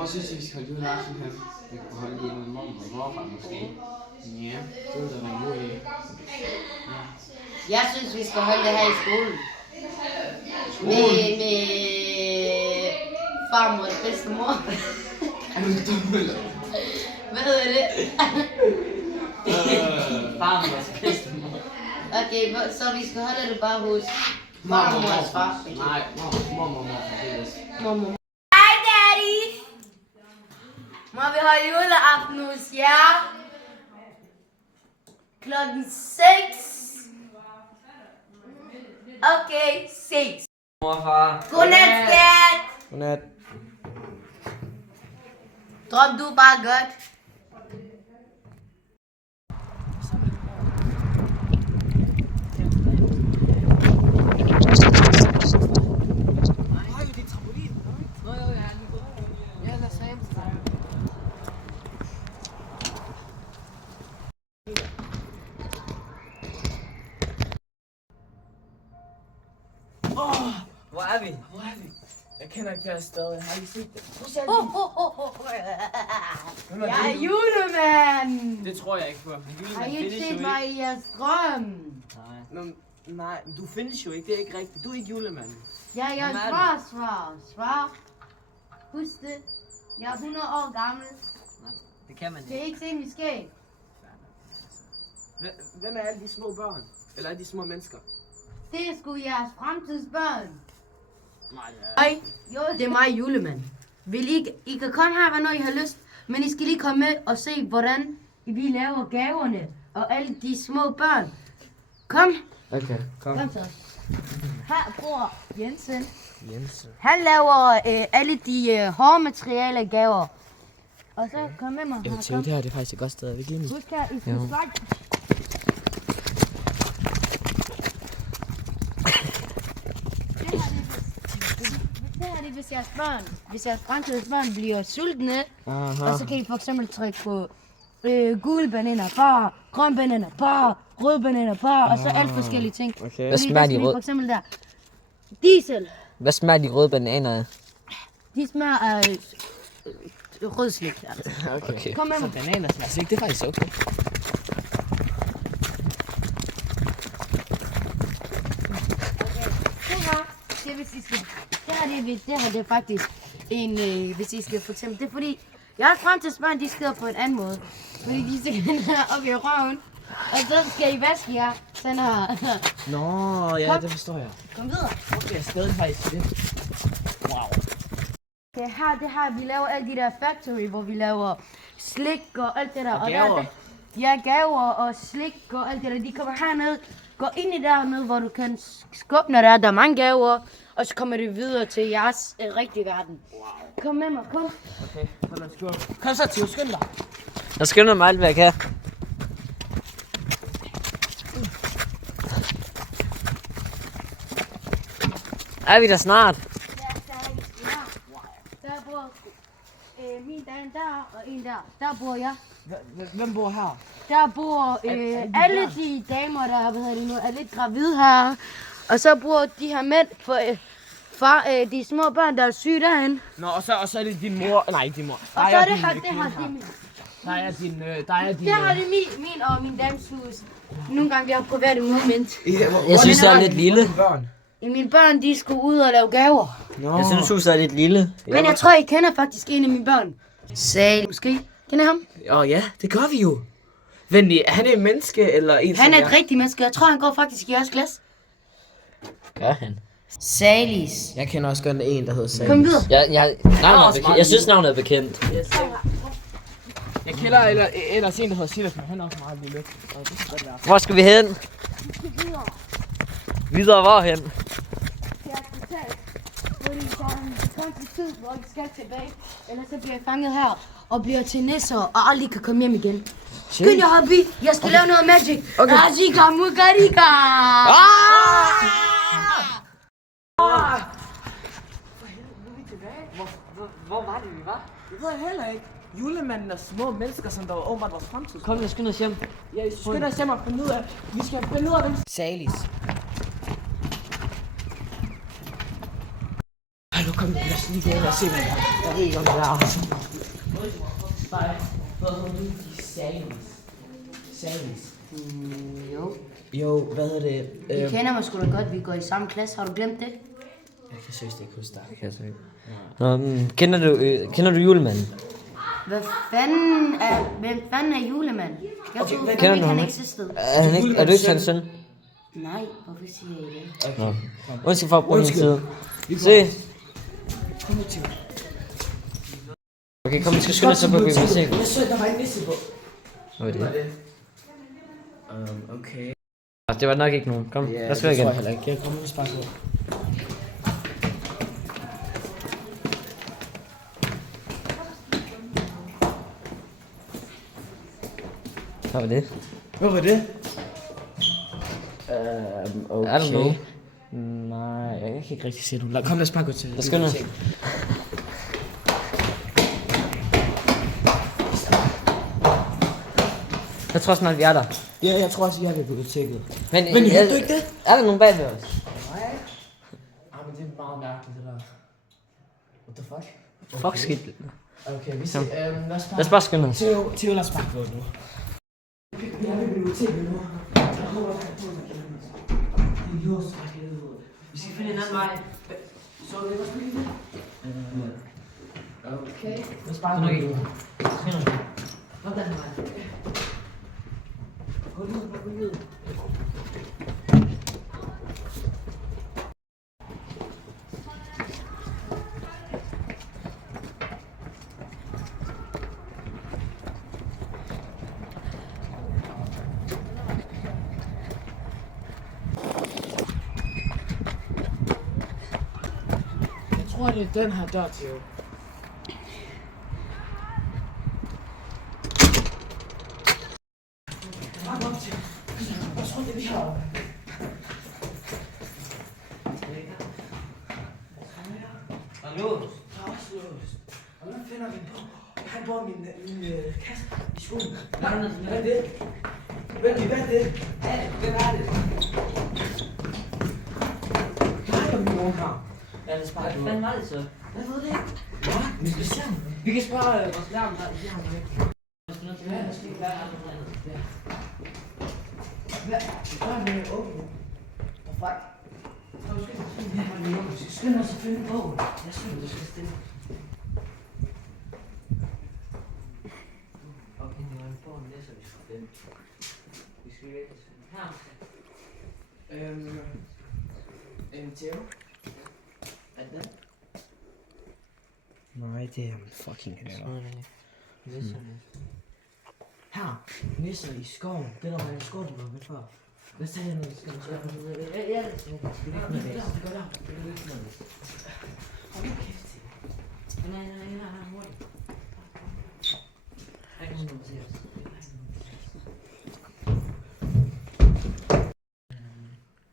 Jeg synes, vi skal holde juleaften her. Vi kan holde det med morgen og morfar måske. Ja, det ville da være en god idé. Jeg synes, vi skal holde det her i skolen. Med farmor og bedstemor. Er du dum eller? Hvad hedder det? Farmor og bedstemor. Okay, så vi skal holde det bare hos farmor og far. Nej, mormor. Mormor. Hej, Daddy! Må vi holde juleaften hos jer? Klokken 6. Okay, 6. Morfar. Godnat, skat! Godnat. Drop du bare godt. Hvor er vi? Jeg kender ikke deres sted. Har I set det? Jeg er julemand! Det tror jeg ikke på. Har I ikke set mig i jeres drøm? Nej, du findes jo ikke. Det er ikke rigtigt. Du er ikke julemanden. Jeg er jeres svar. Husk det. Jeg er 100 år gammel. Nej, det kan man Kan I ikke se mit skæg? Hvem er alle de små børn? Eller alle de små mennesker? Det er sgu jeres fremtidsbørn. Nej, Hej, det er mig, julemand. I kan komme her, hvornår I har lyst, men I skal lige komme med og se, hvordan vi laver gaverne og alle de små børn. Kom. Okay, kom. Kom så. Her bor Jensen. Jensen. Han laver alle de hårmateriale gaver. Og så kom med mig. Jeg vil tænke, det her det er faktisk et godt sted. Er vi ikke enige? Husk her, I skal snakke. Det her er hvis jeres fremtidsbørn bliver sultne, og så kan I for eksempel trykke på gule bananer par, grønne bananer par, røde bananer par, og så alt forskellige ting. Okay. Hvad smager de røde? For eksempel der. Diesel. Hvad smager de røde bananer af? De smager af rødslik. Altså. Okay. Kom med Så mig. bananer smager Det er faktisk okay. Det hvis I skal. Det her det er faktisk en, hvis I skal for eksempel. Det er fordi, jeres fremtidsbørn, de skrider på en anden måde. Fordi de skal her op i røven. Og så skal I vaske jer. Sådan her. Nå, ja, Kom. det forstår jeg. Kom videre. Okay, jeg er stadig faktisk det. Wow. Det her, vi laver alle de der factory, hvor vi laver slik og alt det der. Og gaver. Gaver og slik og alt det der. De kommer herned. Gå ind i dernede, hvor du kan skubbe, når der er mange gaver. Og så kommer det videre til jeres rigtige verden. Wow. Kom med mig, kom. Okay, så lad os gå. Kom så, Theo, skynd dig. Jeg skynder mig alt, hvad jeg kan. Er vi der snart? Der bor min dame der og en der. Der bor jeg. Hvem bor her? Der bor alle de damer, der er lidt gravide her. Og så bor de her mænd for de små børn, der er syge derhen. Nå, og så er det din mor. Nej, din mor. Og så er det her, Der er din... det har det min og min dames hus. Nogle gange vi har private moment. Jeg synes, det er lidt lille. Mine børn, de skulle ud og lave gaver. Jeg synes, huset er lidt lille. Men jeg tror, I kender faktisk en af mine børn. Sal. Måske. Kender I ham? Ja, det gør vi jo. Venlig, han er et menneske eller en Han er som et rigtigt menneske. Jeg tror, han går faktisk i jeres klasse. Gør han? Salis. Jeg kender også godt en, der hedder Salis. Kom videre. Jeg synes, navnet er bekendt. Jeg kender ellers en, der hedder Silas, men han er også meget lille. Og det kan godt være. Hvor skal vi hen? Videre hvorhen? Fordi der er en konstig tid, hvor I skal tilbage. Ellers så bliver jeg fanget her og bliver til nisser og aldrig kan komme hjem igen. Skynd jer, Hobby. Jeg skal lave noget magic. Okay. Rajika Mugarika. Hvor var det, vi var? Det ved jeg heller ikke. Julemanden og små mennesker, som der var åbenbart vores fremtid. Kom, jeg skynder os hjem. Ja, I skynder os hjem og finde ud af. Vi skal finde ud af dem. Salis. Hallo, kom. Lad os lige gå ind og se, hvad jeg ved ikke, om det er. Salis. Jo. Jo, hvad hedder det? Vi kender mig sgu da godt, vi går i samme klasse. Har du glemt det? Jeg kan seriøst ikke huske dig. Det kan jeg så ikke. Nå, kender du julemanden? Hvem fanden er julemand? Jeg troede kender fandme du ikke, ham han ikke? eksisterede. Er du ikke hans søn? Nej, hvorfor siger I det? Nå. Undskyld for at bruge din tid. Se. Okay, kom, vi skal skynde os på biblioteket. Jeg så, der var en nisse på. Hvad var det? Okay. Det var nok ikke nogen. Kom, lad os det igen. tror jeg heller ikke. Jeg kommer og sparke på. Hvad var det? Hvad var det? Okay. Er der noget? Nej, jeg kan ikke rigtig se det. Kom, lad os bare gå til. Lad os skynde os. Jeg tror snart, vi er der. Ja, jeg tror også, jeg er ved biblioteket. Men hørte du ikke det? Er der nogen bag ved os? Nej. Men det er meget mærkeligt, det der. What the fuck? Fuck skidt. Okay, vi ser. Lad Lad os bare skynde os. Theo, lad os bare gå nu. Jeg er ved biblioteket nu. Vi skal finde en anden vej. Så er det også billigt. Okay. Lad os bare Det er nok gå ikke. nu. Kom den vej. Gå ud. Jeg tror, det er den her dør, Theo. Jeg tror, det er lige heroppe. Hallo? Der er også låst. Og hvordan finder vi en bog? Jeg har en bog i min kasse i skolen. Hvad er det? Hvad er det? Hvem er det? Jeg har jo min mor her. Lad os bare. Hvad fanden var det så? Jeg ved det ikke. Hvad? Vi skal se. Vi kan spørge vores lærm der. De har noget. Hvad er det? Okay. Hvor fuck? Vi skal skynde os at finde bogen. Jeg synes, du skal stille. Okay, det var en bog, der så vi skulle finde. Vi skal ikke her. Theo? Er det den? Nej, det er fucking her. Her, nisser i skoven. Det der var en skov, du var med før. Hvad sagde jeg, når vi skal gøre? Ja, det skal vi. Det gør der. Hold nu kæft. Nej, hurtigt. Der er ikke nogen, der ser os.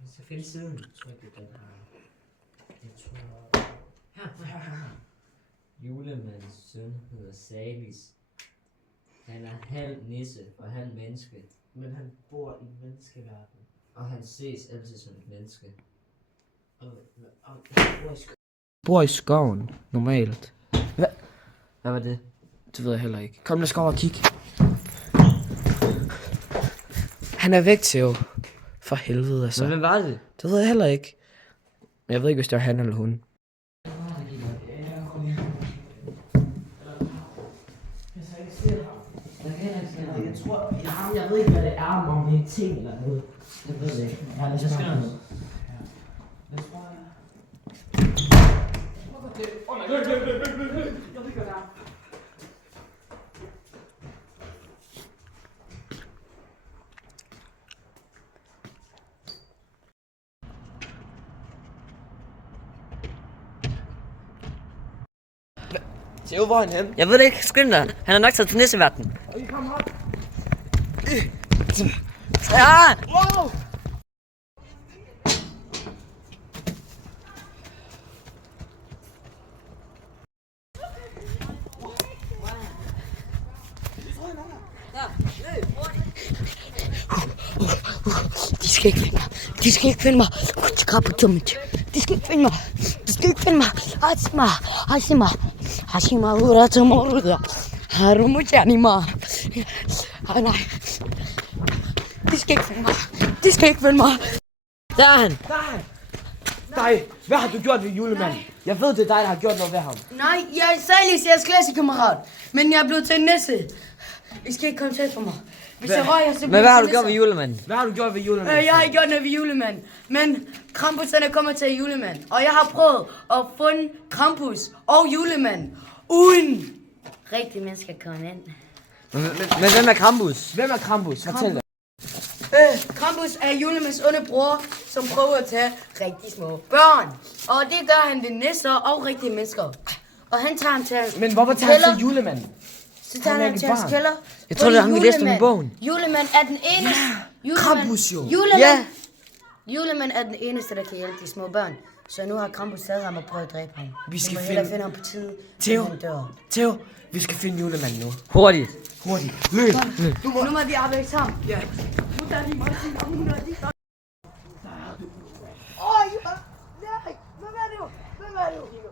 Vi skal finde siden. Jeg tror ikke, det er den her. Jeg tror... Her. Julemandens søn hedder Salis. Han er halv nisse og halv menneske. Men han bor i menneskeverden. Og han ses altid som et menneske. Og bor i skoven, normalt. Hvad var det? Det ved jeg heller ikke. Kom, lad os gå over og kigge. Han er væk, Theo. For helvede, altså. Men hvem var det? Det ved jeg heller ikke. Men jeg ved ikke, hvis det er han eller hun. Jeg ved ikke, hvad det er, om det er ting eller noget. Jeg ved det ikke. Jeg skal noget. Theo, hvor er han henne? Jeg ved det ikke. Skynd dig. Han er nok taget til nisseverden. Ja! Wow! De skal ikke finde mig. De skal ikke finde mig. De skal ikke finde mig. skal ikke finde mig. Hashima, ura tomorrow. Harumujanima. Nej. De skal ikke finde mig. Der er han. Dig, hvad har du gjort ved julemanden? Jeg ved, det er dig, der har gjort noget ved ham. Nej, jeg er Salis, jeres klassekammerat. Men jeg er blevet til en nisse. I skal ikke komme tæt på mig. Hvis jeg røger, så bliver Men hvad har du jeg gjort med julemanden? Hvad har du gjort ved julemanden? Jeg har ikke gjort noget ved julemanden. Men Krampus er kommet til julemanden. Og jeg har prøvet at finde Krampus og julemanden uden rigtige mennesker komme ind. Men hvem er Krampus? Hvem er Krampus? Fortæl dig. Krampus er julemandens onde bror, som prøver at tage rigtig små børn. Og det gør han ved nisser og rigtige mennesker. Og han tager ham til hans Men hvorfor tager han til julemanden? Så tager Han er han ikke til hans barn. kælder. Jeg tror, det er ham, vi læste om i bogen. Julemanden er den eneste... Krampus jo. Julemanden er den eneste, der kan hjælpe de små børn. Så nu har Krampus taget ham og prøvet at dræbe ham. Vi skal må finde- hellere finde ham på tide, inden han dør. Theo, vi skal finde julemanden nu. Hurtigt. Hurtigt. Løb. Nu må vi arbejde sammen. Ja. Nu er de Martin, og nu er de... Hvem er du? Hvem er du?